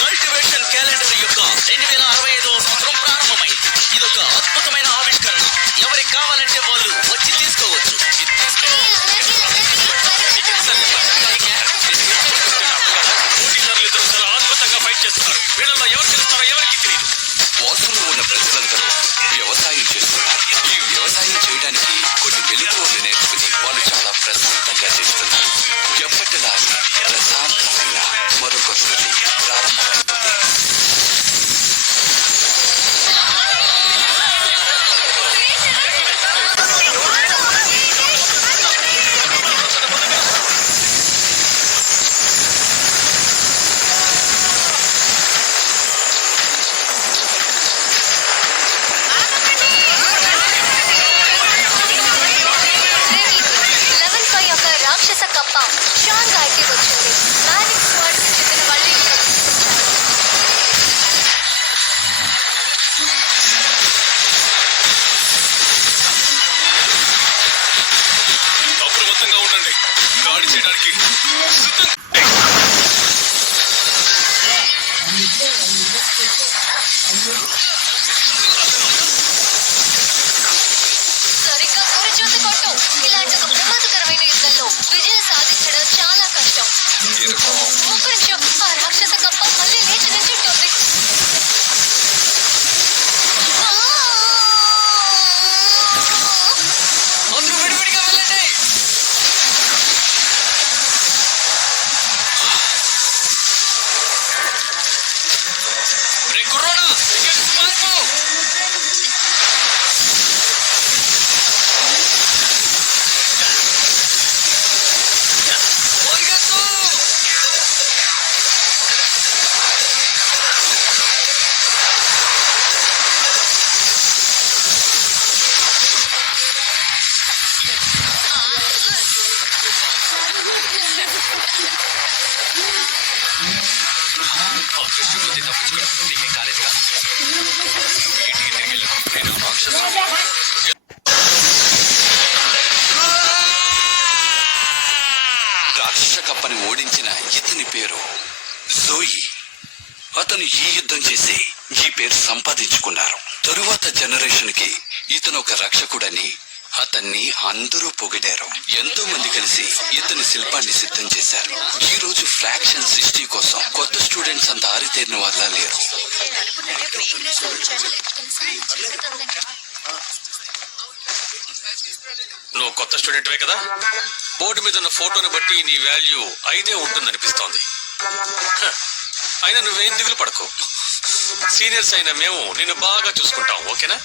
Cultivation calendar యొక్క 2065వ సంవత్సరం ప్రారంభమైంది. ఇదొక అద్భుతమైన ఆవిష్కరణ. ఎవరికి కావాలంటే వాళ్ళు వచ్చి తీసుకోవచ్చు. చాలా అద్భుతంగా ఫైట్ చేస్తున్నారు. వీళ్ళలో ఎవరు చేస్తారో ఎవరికి తెలియదు. వాసులో ఉన్న ప్రజలందరూ వ్యవసాయం చేస్తున్నారు. ఈ వ్యవసాయం చేయడానికి కొన్ని వెలుగులు నేర్చుకుని వాళ్ళు చాలా ప్రశాంతంగా చేస్తున్నారు. ఎప్పటిలాగే ప్రశాంతమైన మరొక రోజు ప్రారంభమైంది. రాక్షస కప్ప షాంఘాయ్కి వచ్చింది. మ్యాజిక్ స్క్వాడ్కి చెందిన వాళ్ళు అప్రమత్తంగా ఉండండి. దాడి చేయడానికి సరిగ్గా గురిచూసి కొట్టు. ఇలాంటి ఒక ప్రమాదకరమైన యుద్ధంలో విజయం సాధించడం చాలా కష్టం. ఒక్క నిమిషం, ఆ రాక్షస కప్ప మళ్ళీ లేచి నిల్చుంటుంది. అందరూ విడివిడిగా వెళ్ళండి. కుర్రోడా రాక్షస కప్పని ఓడించిన ఇతని పేరు జోయి. అతను ఈ యుద్ధం చేసి ఈ పేరు సంపాదించుకున్నారు. తరువాత జనరేషన్ కి ఇతను ఒక రక్షకుడని అతన్ని అందరూ పొగిడారు. ఎంతో మంది కలిసి ఇతని శిల్పాన్ని సిద్ధం చేశారు. ఈ రోజు ఫ్రాక్షన్ 60 కోసం కొత్త స్టూడెంట్స్ అంత ఆరితేరిన వాళ్ళ లేరు. నువ్వు కొత్త స్టూడెంట్వే కదా. బోర్డు మీద ఉన్న ఫోటోను బట్టి నీ వాల్యూ 5 ఉంటుందనిపిస్తోంది. అయినా నువ్వేం దిగులు పడకు. సీనియర్స్ అయిన మేము నిన్ను బాగా చూసుకుంటాం. ఓకేనా?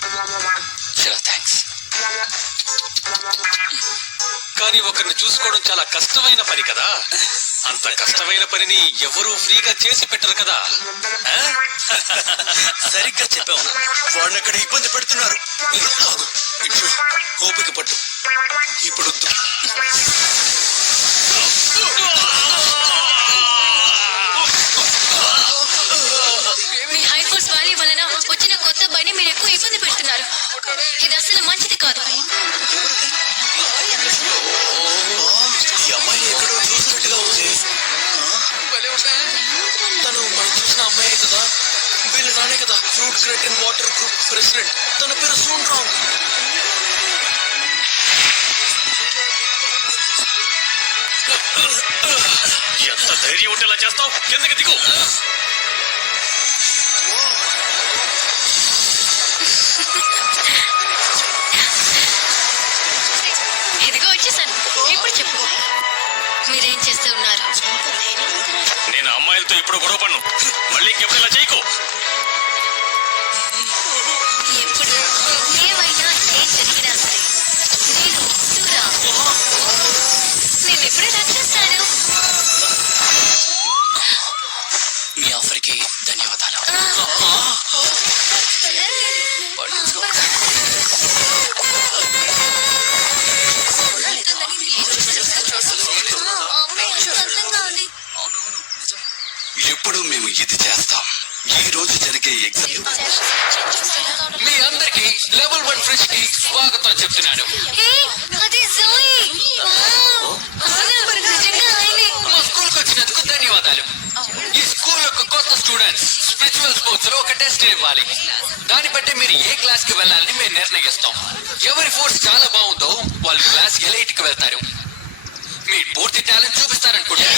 చాలా థ్యాంక్స్. కానీ ఒకరిని చూసుకోవడం చాలా కష్టమైన పని కదా. అంత కష్టమైన పనిని ఎవరూ ఫ్రీగా చేసి పెట్టరు కదా. సరిగ్గా చెప్పావు. వాడిని అక్కడ ఇబ్బంది పెడుతున్నారు. ఓపిక పట్టు. ఇప్పుడు మీ హైఫోర్స్ వాల్యూ వలన వచ్చిన కొత్త బండి మీరు ఎక్కువ ఇబ్బంది పెడుతున్నారు. ఇది అసలు మంచిది కాదు. ఈ అమ్మాయి ఎక్కడో చూసినట్టుగా ఉంది. తను మనం చూసిన అమ్మాయి కదా. వీళ్ళు నానే కదా fruit crate and water group president. తన పేరు సూన్ రాంగ్. ఎంత ధైర్యం ఉంటే ఇలా చేస్తావు? కిందకి దిగు. ఇదిగో వచ్చేసాను. ఇప్పుడు చెప్పు, మీరేం చేస్తూ ఉన్నారు? నేను అమ్మాయిలతో ఇప్పుడు గొడవ పడ్ను. మళ్ళీ ఇంకెప్పుడు ఇలా చేయకు. ఎప్పుడు ఏమైనా ఏం జరిగినా సరే నేను సూరా. నేను ఎప్పుడే రక్షిస్తాను. మీ ఆఫర్కి ధన్యవాదాలు. ఎప్పుడు మేము ఇది చేస్తాం. ఈ రోజు జరిగే ఎగ్జామ్ మీ అందరికి లెవెల్ 1 ఫ్రెష్ కి స్వాగతం చెప్తున్నాను. హే, అది జోయి. వావ్! అవును, నిజంగా ఆయనే. మా స్కూల్ కి వచ్చినందుకు ధన్యవాదాలు. ఈ స్కూల్ యొక్క కొత్త స్టూడెంట్స్ స్పిరిచువల్ స్పోర్ట్స్ లో ఒక టెస్ట్ ఇవ్వాలి. దాన్ని బట్టి మీరు ఏ క్లాస్ కి వెళ్ళాలని మేము నిర్ణయిస్తాం. ఎవరి ఫోర్స్ చాలా బాగుందో వాళ్ళు క్లాస్ ఎలైట్ కి వెళ్తారు. మీ పూర్తి టాలెంట్ చూపిస్తారనుకుంటే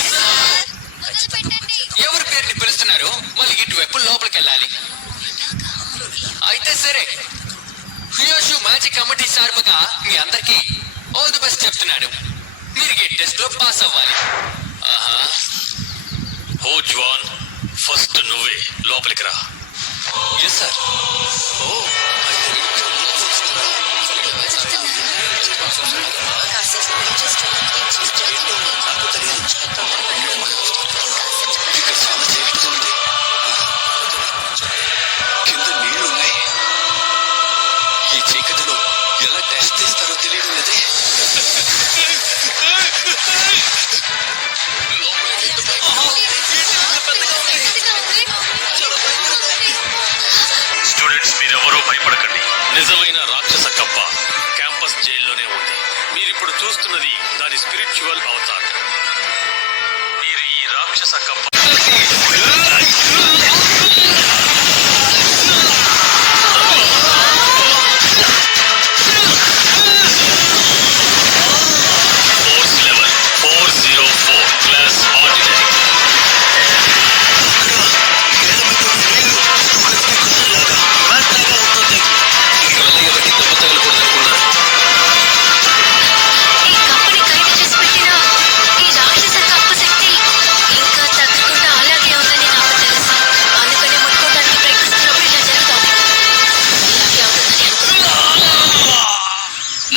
మొదలుపెట్టండి. ఎవరి పేరుని పిలుస్తున్నారో వాళ్ళు ఇటువైపు లోపలికి వెళ్ళాలి. అయితే సరే, హ్యూషు మ్యాజిక్ కమిటీ సార్పుగా మీ అందరికి ఆల్ ది బెస్ట్ చెప్తున్నాను. మీరు ఈ టెస్ట్ లో పాస్ అవ్వాలి. ఓ జ్వాన్, ఫస్ట్ నువ్వే లోపలికి రా. Yes sir. ఇక్కడ చాలా చీకటిగా ఉంది. కింద నీళ్లున్నాయి. ఈ చీకటిలో ఎలా టెస్ట్ తీస్తారో తెలియడం లేదే. స్టూడెంట్స్, మీరెవరూ భయపడకండి. నిజమైన రాక్షస కప్ప క్యాంపస్ జైల్లోనే ఉంది. మీరిప్పుడు చూస్తున్నది దాని స్పిరిచువల్ అవతార్. మీరు ఈ రాక్షస కప్ప ఫోర్స్ లెవెల్ 404 క్లాస్ ఆర్డినరీ. ఈ కప్పని ఖైదు చేసి పెట్టిన ఈ రాక్షస కప్ప శక్తి ఇంకా తగ్గకుండా అలాగే ఉందని నాకు తెలుసు. అందుకనే ముట్టుకోవడానికి ప్రయత్నిస్తున్నప్పుడు ఇలా జరుగుతోంది. ఇలాగే అవుతుందని అనుకున్నాను.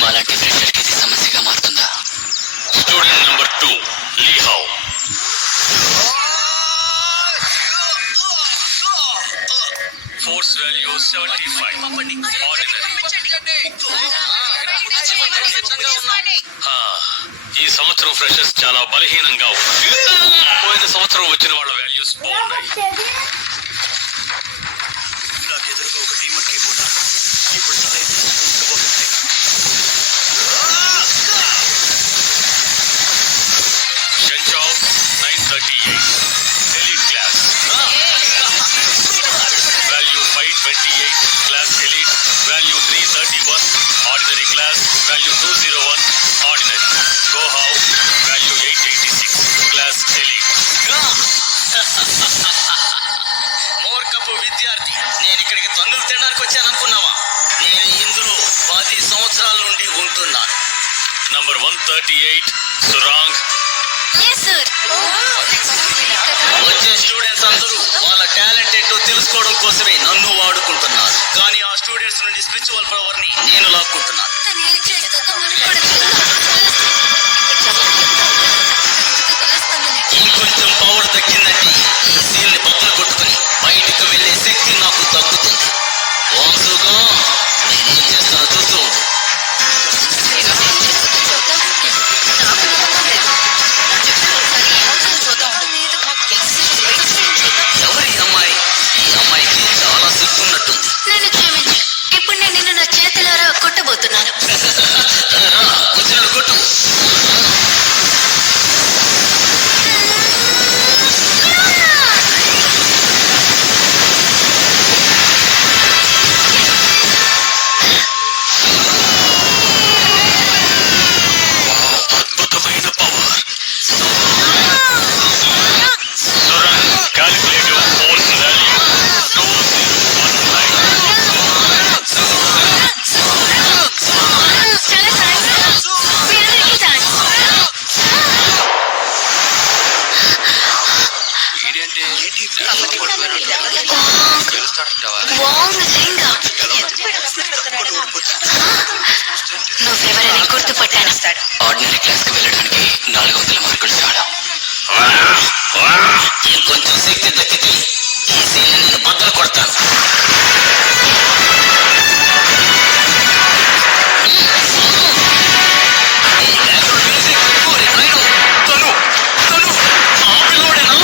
మాలాంటి ఫ్రెషర్ కి ఇది సమస్యగా మారుతుందా? స్టూడెంట్ నెంబర్ 2 లీహావ్. Force value 75 ordinary. ఈ సంవత్సరం ఫ్రెషర్స్ చాలా బలహీనంగా ఉన్నారు. పోయిన సంవత్సరం వచ్చిన వాళ్ళ వాల్యూస్ బాగున్నాయి. నాకు ఎదురుగా ఒక డీమన్ కీబోర్డ్ ఇప్పుడు సహాయం తీసుకుంటూ షెన్షావ్ 938 elite class. Value 528 class elite. Value 331 ordinary class. Value 201 ordinary. గోహావ్ వాల్యూ 886 క్లాస్ ఎలీట్. మూర్ఖపు విద్యార్థి, నేను ఇక్కడికి తన్నులు తినడానికి వచ్చాననుకున్నావా? నేను ఇందులో 10 సంవత్సరాల నుండి ఉంటున్నాను. నంబర్ 138 సురాంగ్. Yes, sir. వచ్చే స్టూడెంట్స్ అందరూ వాళ్ళ టాలెంట్ ఏంటో తెలుసుకోవడం కోసమే నన్ను వాడుకుంటున్నారు. కానీ ఆ స్టూడెంట్స్ నుండి స్పిరిచువల్ పవర్ ని నేను లాక్కుంటున్నాను. తను ఏం చేస్తుందో మనం కూడా చూద్దాం. ఇంకొంచెం పవర్ తగ్గిందంటే ఈ సీల్ ని బద్దలు కొట్టుకుని బయటకు వెళ్లే శక్తి నాకు తగ్గుతుంది. వాసుగా నేనేం చేస్తానో చూస్తూ ఉండు. నాకు నమ్మకం లేదు. నువ్వు చెప్పిన ఒకసారి ఏమవుతుందో చూద్దాం. ఎవరి అమ్మాయి? ఈ అమ్మాయికి చాలా సిగ్గున్నట్టుంది. నన్ను క్షమించు. ఇప్పుడు నేను నిన్ను నా చేతులారా కొట్టబోతున్నాను. రా, వచ్చినాడు కొట్టు. అద్భుతమైన పవర్. సురాంగ్ క్యాలిక్యులేటివ్ ఫోర్స్ వాల్యూ 2019. చాలా థ్యాంక్స్. మీ అందరికీ థ్యాంక్స్. ఏంటంటే వాంగ్ లింగ. నువ్వెవరని గుర్తుపట్టాను. ఆర్డినరీ క్లాస్ కి వెళ్ళడానికి 4వ మార్కులు చాలా. ఇంకొంచెం శక్తి తగ్గితే ఈ సీల్ ని నేను బద్దలు కొడతాను. తను ఆ పిల్లోడేనా?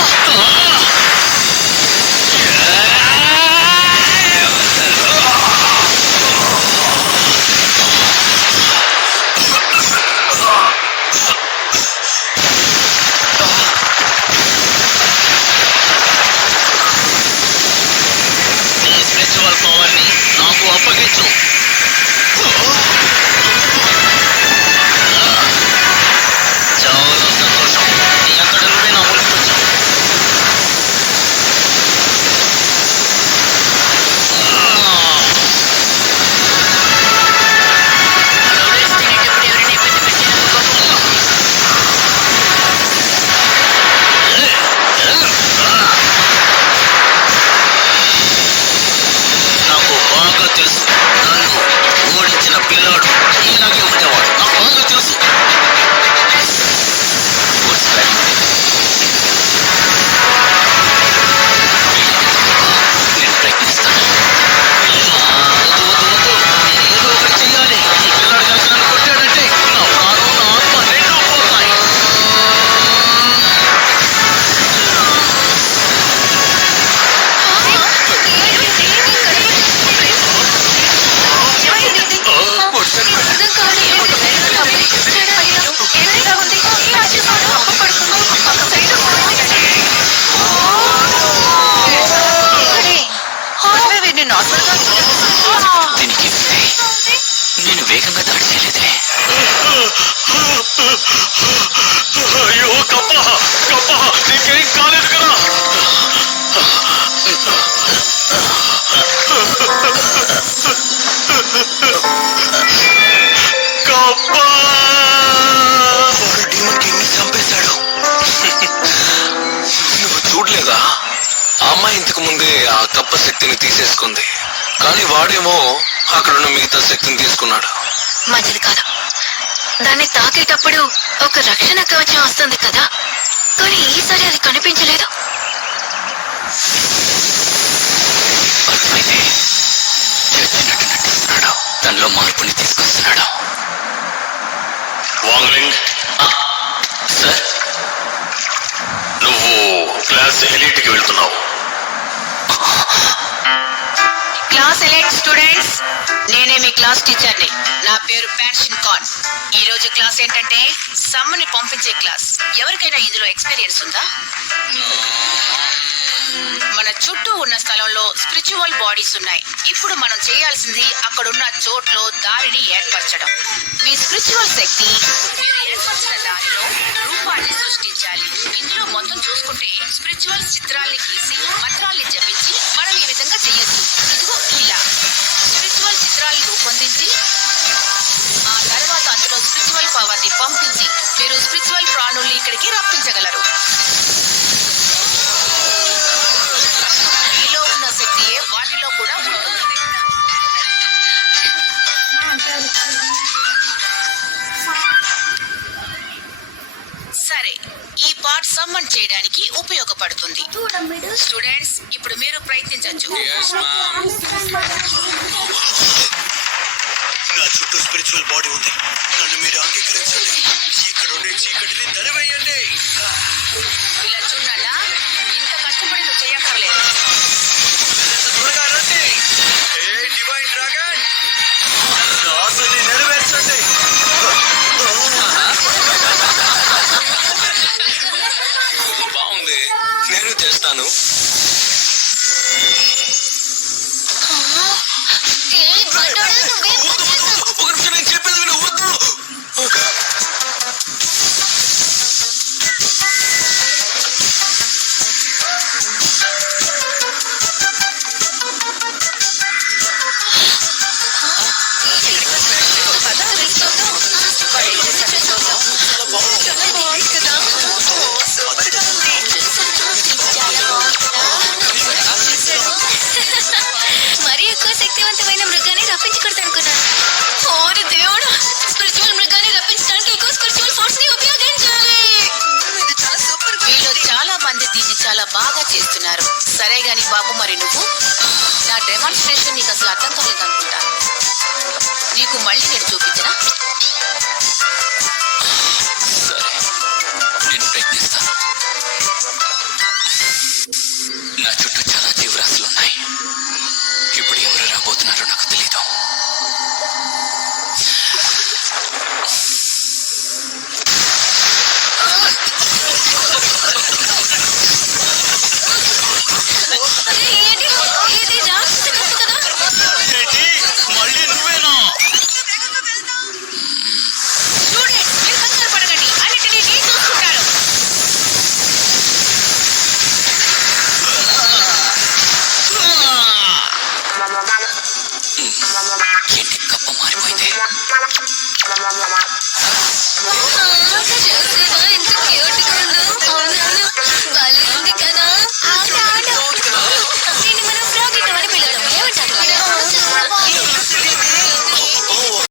అప్పగించు. చాలా సంతోషం. ఎక్కడ నువ్వే నా ముందుకు వచ్చావు. నూడిల్స్ తినేటప్పుడు ఎవరైనా ఇబ్బంది పెట్టారా బాబు? నాకు బాగా తెలుసు. నన్ను ఓడించిన పిల్లాడు ఇలాగే ఉండేవాడు. నాకు బాగా తెలుసు. What's that? నేను ప్రయత్నిస్తాను. వద్దు, వద్దు, వద్దు. ఏదో ఒకటి చెయ్యాలి. ఈ పిల్లాడు కనుక నన్ను కొట్టాడంటే నా ప్రాణం, నా ఆత్మ రెండూ పోతాయి. దీనికి నేను వేగంగా దాడి చేయలేదే. అయ్యో కప్ప కప్ప నీకేం కాలేదు కదా. కప్ప డీమన్ కింగ్ చంపేశాడు. నువ్వు చూడలేదా? ఆ అమ్మాయి ఇంతకు ముందే ఆ కప్ప శక్తిని తీసేసుకుంది. కానీ వాడేమో అక్కడున్న మిగతా శక్తిని తీసుకున్నాడు. మంచిది కాదు. దాన్ని తాకేటప్పుడు ఒక రక్షణ కవచం వస్తుంది కదా, కానీ ఈసారి అది కనిపించలేదు. అర్థమైంది. చచ్చినట్టు నటిస్తున్నాడు. తనలో మార్పుని తీసుకొస్తున్నాడు. వాంగ్లింగ్, సార్, నువ్వు క్లాస్ ఎలీట్కి వెళ్తున్నావు. క్లాస్ ఎలైట్ స్టూడెంట్స్, నేనే మీ క్లాస్ టీచర్ని. నా పేరు ప్యాషన్ కాన్. ఈ రోజు క్లాస్ ఏంటంటే సమ్ముని పంపించే క్లాస్. ఎవరికైనా ఇందులో ఎక్స్పీరియన్స్ ఉందా? మన చుట్టూ ఉన్న స్థలంలో స్పిరిచువల్ బాడీస్ ఉన్నాయి. ఇప్పుడు మనం చేయాల్సింది అక్కడున్న చోట్లో దారిని ఏర్పరచడం. మీ స్పిరిచువల్ శక్తి మీరు ఏర్పరిచిన దారిలో రూపాన్ని సృష్టించాలి. ఇందులో మొత్తం చూసుకుంటే స్పిరిచువల్ చిత్రాల్ని గీసి మంత్రాల్ని జపించి మనం ఈ విధంగా చేయొచ్చు. ఇదిగో ఇలా స్పిరిచువల్ చిత్రాల్ని రూపొందించి ఆ తర్వాత అందులో స్పిరిచువల్ పవర్ ని పంపించి మీరు స్పిరిచువల్ ప్రాణుల్ని ఇక్కడికి రప్పించగలరు. మీలో ఉన్న శక్తియే వాటిలో కూడా ఉంటుంది. సరే, ఈ పార్ట్ సమ్మన్ చేయడానికి ఉపయోగపడుతుంది. స్టూడెంట్స్, ఇప్పుడు మీరు ప్రయత్నించవచ్చు. నా చుట్టూ స్పిరిచువల్ బాడీ ఉంది. నన్ను మీరు అంగీకరించండి. ఇక్కడ ఉండే చీకటిని తరివేయండి. ఇలా చూడాలా? ఇంత కష్టపడి నువ్వు చేయక్కర్లేదు. త్వరగా రండి. ఏ డివైన్ డ్రాగన్, నా ఆశని నెరవేర్చండి. బాగుంది, నేను చేస్తాను. ఒక నిమిషం, నేను చెప్పేది విను. వద్దు. మరీ ఎక్కువ శక్తివంతమైన మృగాన్ని రప్పించకూడదనుకున్నాను. ఓరి దేవుడు, స్పిరిచువల్ మృగాన్ని రప్పించడానికి ఎక్కువ స్పిరిచువల్ ఫోర్స్ ని ఉపయోగించాలి. మీలో చాలా మంది దీన్ని చాలా బాగా చేస్తున్నారు. సరే గాని బాబు, మరి నువ్వు? నా డెమాన్స్ట్రేషన్ నీకు అసలు అర్థం కాలేదు అనుకుంటా. నీకు మళ్ళీ